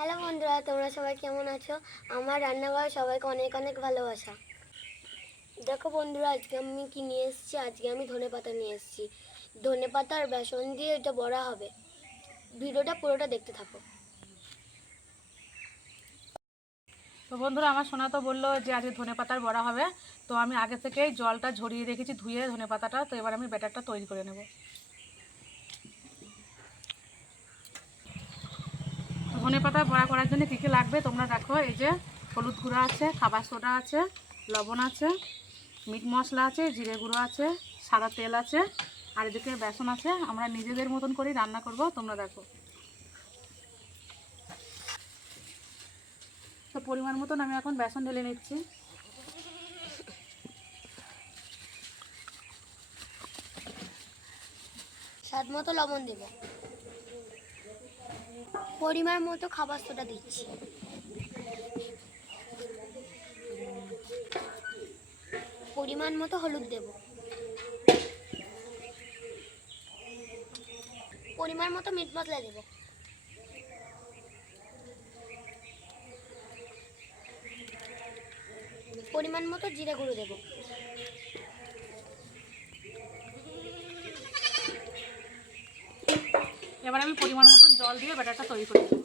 Hello বন্ধুরা, তোমরা সবাই কেমন আছো? আমার রান্নাঘরে সবাইকে অনেক অনেক ভালোবাসা। দেখো বন্ধুরা, আজকে আমি কি নিয়ে এসেছি। আজকে আমি ধনেপাতা নিয়ে এসেছি। ধনেপাতার বেসন দিয়ে এটা বড়া হবে। ভিডিওটা পুরোটা দেখতে থাকো। তো বন্ধুরা, আমার সোনা তো বললো যে আজকে ধনেপাতার বড়া হবে। তো আমি আগে থেকেই জলটা ঝরিয়ে রেখেছি, ধুয়ে ধনেপাতাটা। তো এবার আমি ব্যাটারটা তৈরি করে নেব। ধনেপাতা বড়া করার জন্য কী কী লাগবে তোমরা দেখো। এই যে হলুদ গুঁড়ো আছে, খাবার সোডা আছে, লবণ আছে, মিট মশলা আছে, জিরে গুঁড়ো আছে, সাদা তেল আছে, আর এদিকে বেসন আছে। আমরা নিজেদের মতন করেই রান্না করব, তোমরা দেখো। তো পরিমাণ মতন আমি এখন বেসন ঢেলে নিচ্ছি। স্বাদ মতো লবণ দেব, পরিমাণ মতো খাবার সোডা দিচ্ছি, পরিমাণ মতো হলুদ দেব, পরিমাণ মতো মিট মশলা দেব, পরিমাণ মতো জিরে গুঁড়ো দেব। এবার আমি পরিমাণ মতন জল দিয়ে ব্যাটারটা তৈরি করে দেবো।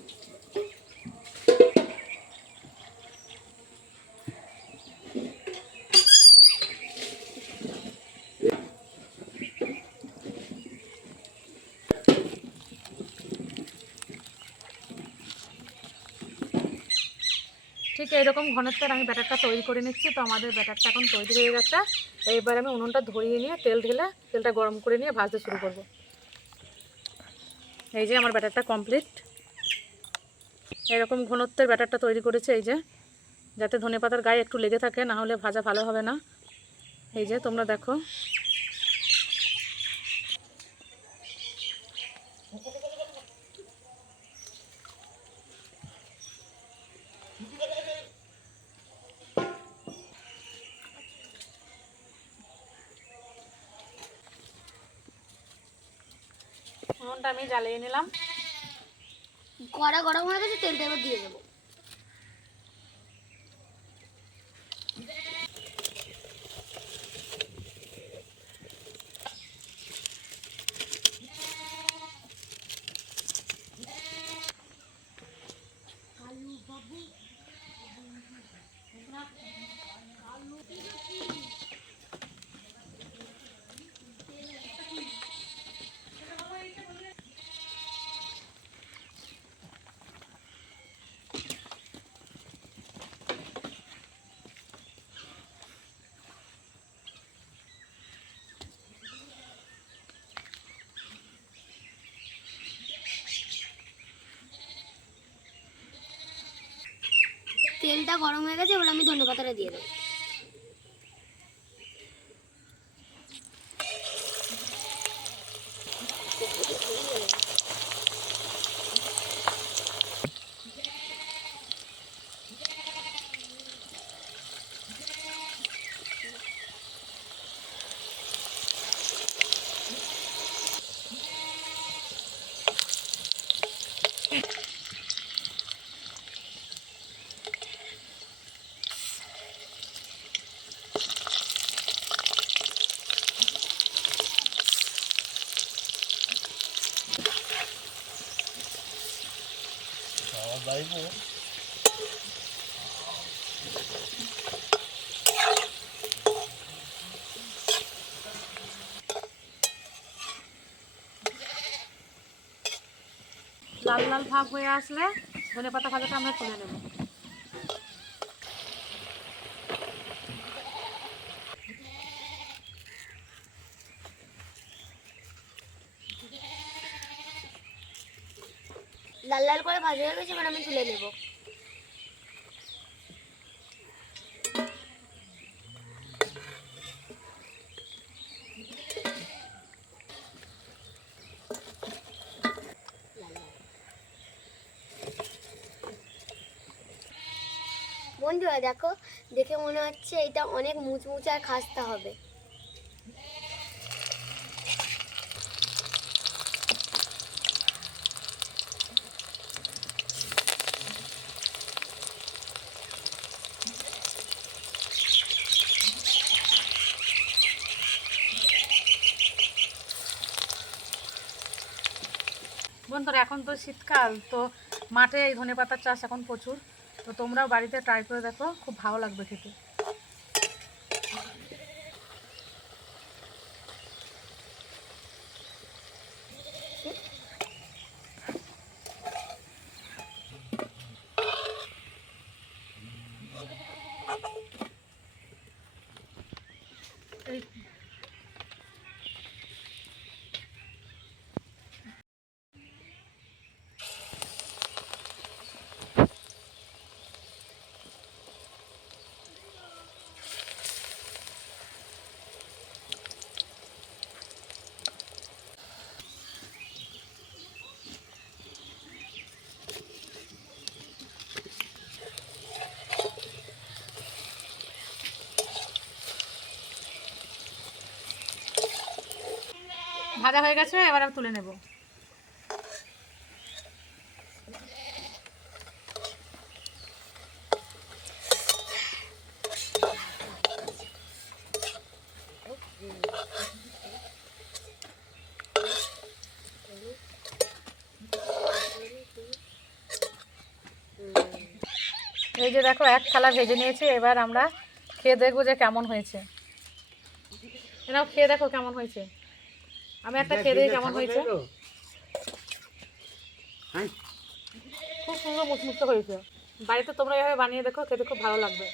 ঠিক এইরকম ঘনত্বের আমি ব্যাটারটা তৈরি করে নিচ্ছি। তো আমাদের ব্যাটারটা এখন তৈরি হয়ে গেছে। এইবার আমি উনুনটা ধরিয়ে নিয়ে তেল ঢেলে তেলটা গরম করে নিয়ে ভাজতে শুরু করব। এই যে আমার ব্যাটারটা কমপ্লিট। এরকম ঘনত্বের ব্যাটারটা তৈরি করেছে, এই যে, যাতে ধনেপাতার গায়ে একটু লেগে থাকে, না হলে ভাজা ভালো হবে না। এই যে তোমরা দেখো। উনুনটা আমি জ্বালিয়ে নিলাম। কড়া গরম হয়ে গেছে, তেলটা এবার দিয়ে দেবো। তেলটা গরম হয়ে গেছে, এবার আমি ধনেপাতাটা দিয়ে দেবো। লাল লাল ভাব হয়ে আসলে ধনেপাতা ভাজাটা আমরা তুলে নেব। লাল লাল করে ভাজা হয়ে গেছে, এবার আমি তুলে নেব। বন্ধুরা দেখো, দেখে মনে হচ্ছে এটা অনেক মুচমুচে আর খাস্তা হবে। বন্ধুরা, এখন তো শীতকাল, তো মাঠে এই ধনেপাতার চাষ এখন প্রচুর। তো তোমরাও বাড়িতে ট্রাই করে দেখো, খুব ভালো লাগবে খেতে। এই ভাজা হয়ে গেছে, এবার আমি তুলে নেব। এই যে দেখো, এক থালা ভেজে নিয়েছি, এবার আমরা খেয়ে দেখবো যে কেমন হয়েছে। এনাও খেয়ে দেখো কেমন হয়েছে। আমি একটা খেয়ে দেখি কেমন হয়েছে। খুব সুন্দর মুচমুচে হয়েছে। বাড়িতে তোমরা এভাবে বানিয়ে দেখো, খেতে খুব ভালো লাগবে।